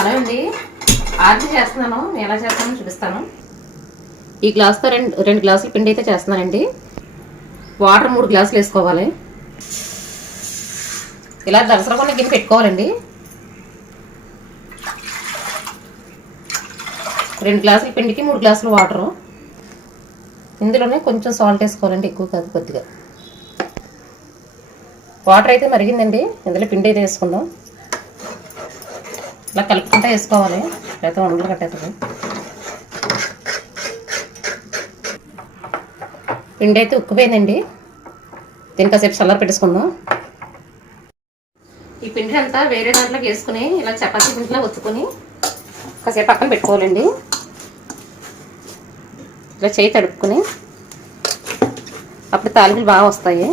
Hello అండి. Order చేస్తున్నాను. ఎలా చేస్తానో చూపిస్తాను. ఈ గ్లాస్తో రెండు రెండు గ్లాసులు పిండి అయితే చేస్తున్నానండి. వాటర్ మూడు గ్లాసులు వేసుకోవాలి. ఇలా దరసరకుండా గిన్నె పెట్టుకోవాలండి. రెండు గ్లాసుల పిండికి మూడు గ్లాసులు వాటరు. ఇందులోనే కొంచెం సాల్ట్ వేసుకోవాలండి ఎక్కువ కాదు కొద్దిగా. వాటర్ అయితే మరిగిందండి. ఇందులో పిండి అయితే వేసుకుందాం. ఇలా కలుపుకుంటా వేసుకోవాలి. లేకపోతే ఉండలు కట్టేస్తుంది. పిండి అయితే ఉక్కుపోయిందండి. దీని కాసేపు చల్లర పెట్టేసుకుందాం. ఈ పిండి అంతా వేరే దాంట్లోకి వేసుకుని ఇలా చపాతీ పిండిలో ఒత్తుకొని కాసేపు పక్కన పెట్టుకోవాలండి. ఇలా చేయి తడుపుకొని అప్పుడు తాలింపులు బాగా వస్తాయి.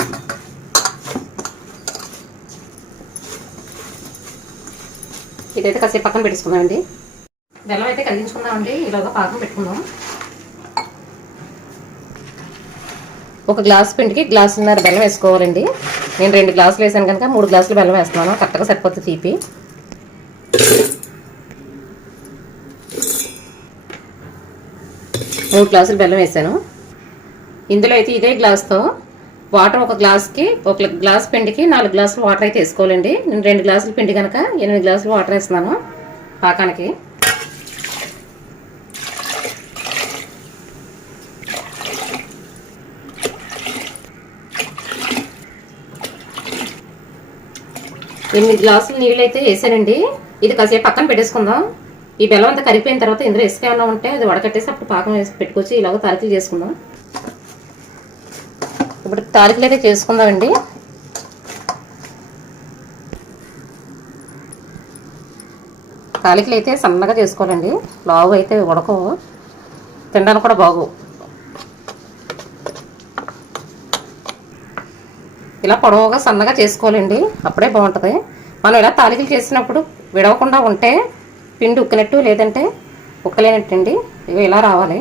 ఇదైతే కాసేపు పక్కన పెట్టేసుకుందామండి. బెల్లం అయితే కలిగించుకుందామండి. ఇలాగ పాకం పెట్టుకుందాం. ఒక గ్లాస్ పిండికి గ్లాసున్నర బెల్లం వేసుకోవాలండి. నేను రెండు గ్లాసులు వేసాను కనుక మూడు గ్లాసులు బెల్లం వేస్తున్నాను. కరెక్ట్గా సరిపోతుంది తీపి. మూడు గ్లాసులు బెల్లం వేసాను. ఇందులో అయితే ఇదే గ్లాస్తో వాటర్ ఒక గ్లాస్కి ఒక గ్లాస్ పిండికి నాలుగు గ్లాసులు వాటర్ అయితే వేసుకోవాలండి. నేను రెండు గ్లాసులు పిండి కనుక ఎనిమిది గ్లాసులు వాటర్ వేస్తున్నాను పాకానికి. ఎనిమిది గ్లాసులు నీళ్ళు అయితే వేసానండి. ఇది కాసేపు పక్కన పెట్టేసుకుందాం. ఈ బెల్లం అంతా కరిగిపోయిన తర్వాత ఇందులో ఇసుక ఏమైనా ఉంటే అది వడకట్టేసి అప్పుడు పాకం వేసి పెట్టుకొచ్చి ఇలాగ తాలికలు చేసుకుందాం. ఇప్పుడు తాలికలు అయితే చేసుకుందామండి. తాలికలు అయితే సన్నగా చేసుకోవాలండి. లావు అయితే ఉడకవు. తినడానికి కూడా బాగోవు ఇలా పొడవుగా సన్నగా చేసుకోవాలండి. అప్పుడే బాగుంటుంది. మనం ఇలా తాలికలు చేసినప్పుడు విడవకుండా ఉంటే పిండి ఉక్కినట్టు లేదంటే ఉక్కలేనట్టండి. ఇవి ఇలా రావాలి.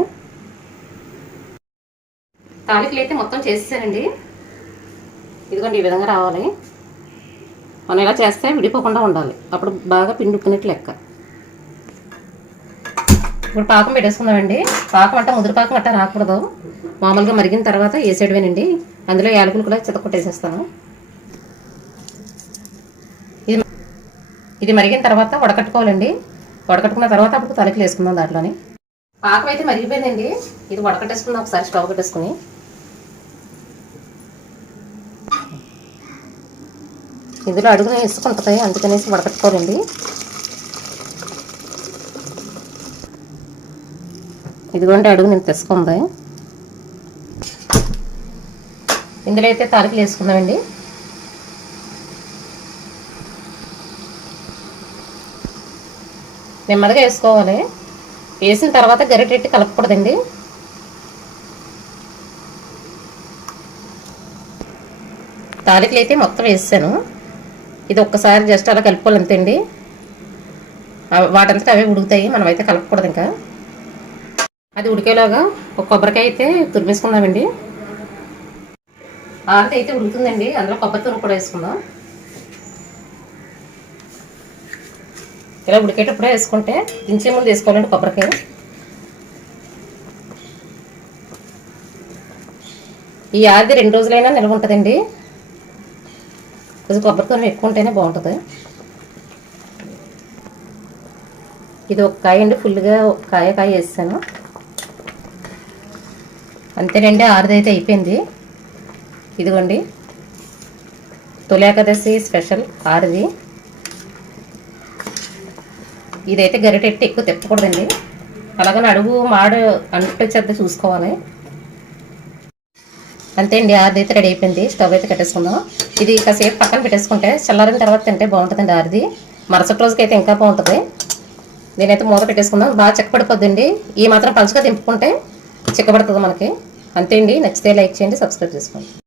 తాలికలు అయితే మొత్తం చేసేసానండి. ఇదిగోండి ఈ విధంగా రావాలి. మనం ఇలా చేస్తే విడిపోకుండా ఉండాలి. అప్పుడు బాగా పిండి లెక్క. ఇప్పుడు పాకం పెట్టేసుకుందామండి. పాకం అంటే ముదురు పాకం అట్ట రాకూడదు. మామూలుగా మరిగిన తర్వాత వేసేటివేనండి అందులో యాలకులు కూడా చితకొట్టేసేస్తాను ఇది ఇది మరిగిన తర్వాత వడకట్టుకోవాలండి. వడకట్టుకున్న తర్వాత అప్పుడు తలకి వేసుకుందాం దాంట్లోని. పాకం అయితే మరిగిపోయిందండి. ఇది వడకట్టేసుకుందాం ఒకసారి స్టవ్ కట్టేసుకుని ఇందులో అడుగున వేసుకుంటుంది అందుకనేసి వడకట్టుకోవాలండి ఇదిగోండి అడుగు నేను తెసుకుంది. ఇందులో అయితే తాలికలు వేసుకుందామండి. నెమ్మదిగా వేసుకోవాలి. వేసిన తర్వాత గరిటెట్టి కలపకూడదండి. తాలికలు అయితే మొత్తం వేసాను. ఇది ఒక్కసారి జస్ట్ అలా కలుపుకోవాలి అంతేండి. వాటంతా అవే ఉడుకుతాయి మనం అయితే కలపకూడదు ఇంకా. అది ఉడికేలాగా ఒక కొబ్బరికాయ అయితే తురిమేసుకుందామండి. ఆరితే అయితే ఉడుకుతుందండి అందులో కొబ్బరి తురుము కూడా వేసుకుందాం. ఇలా ఉడికేటప్పుడే వేసుకుంటే దించే ముందు వేసుకోవాలండి కొబ్బరికాయ. ఈ ఆది రెండు రోజులైనా నిల్వ ఉంటుందండి. కొంచెం కొబ్బరికూర ఎక్కువ ఉంటేనే బాగుంటుంది. ఇది ఒక కాయ అండి ఫుల్గా ఒక కాయ కాయ వేసాను. అంతేనండి ఆరుదైతే అయిపోయింది. ఇదిగోండి. తులాకదశి ఏకాదశి స్పెషల్ ఆరుది. ఇదైతే గరిటెట్టి ఎక్కువ తిప్పకూడదండి. అలాగని అడుగు మాడు అంటొచ్చేద్ద చూసుకోవాలి. అంతే అండి ఆరుదైతే అయితే రెడీ అయిపోయింది. స్టవ్ అయితే కట్టేసుకుందాం. ఇది కాసేపు పక్కన పెట్టేసుకుంటే చల్లారిన తర్వాత తింటే బాగుంటుందండి ఆరిది. మరుసటి రోజుకి అయితే ఇంకా బాగుంటుంది. నేనైతే మూత పెట్టేసుకుందాం బాగా చిక్కపడిపోద్దండి ఈ మాత్రం పలుచుగా దింపుకుంటే చిక్కబడుతుంది మనకి. అంతే అండి. నచ్చితే లైక్ చేయండి సబ్స్క్రైబ్ చేసుకోండి.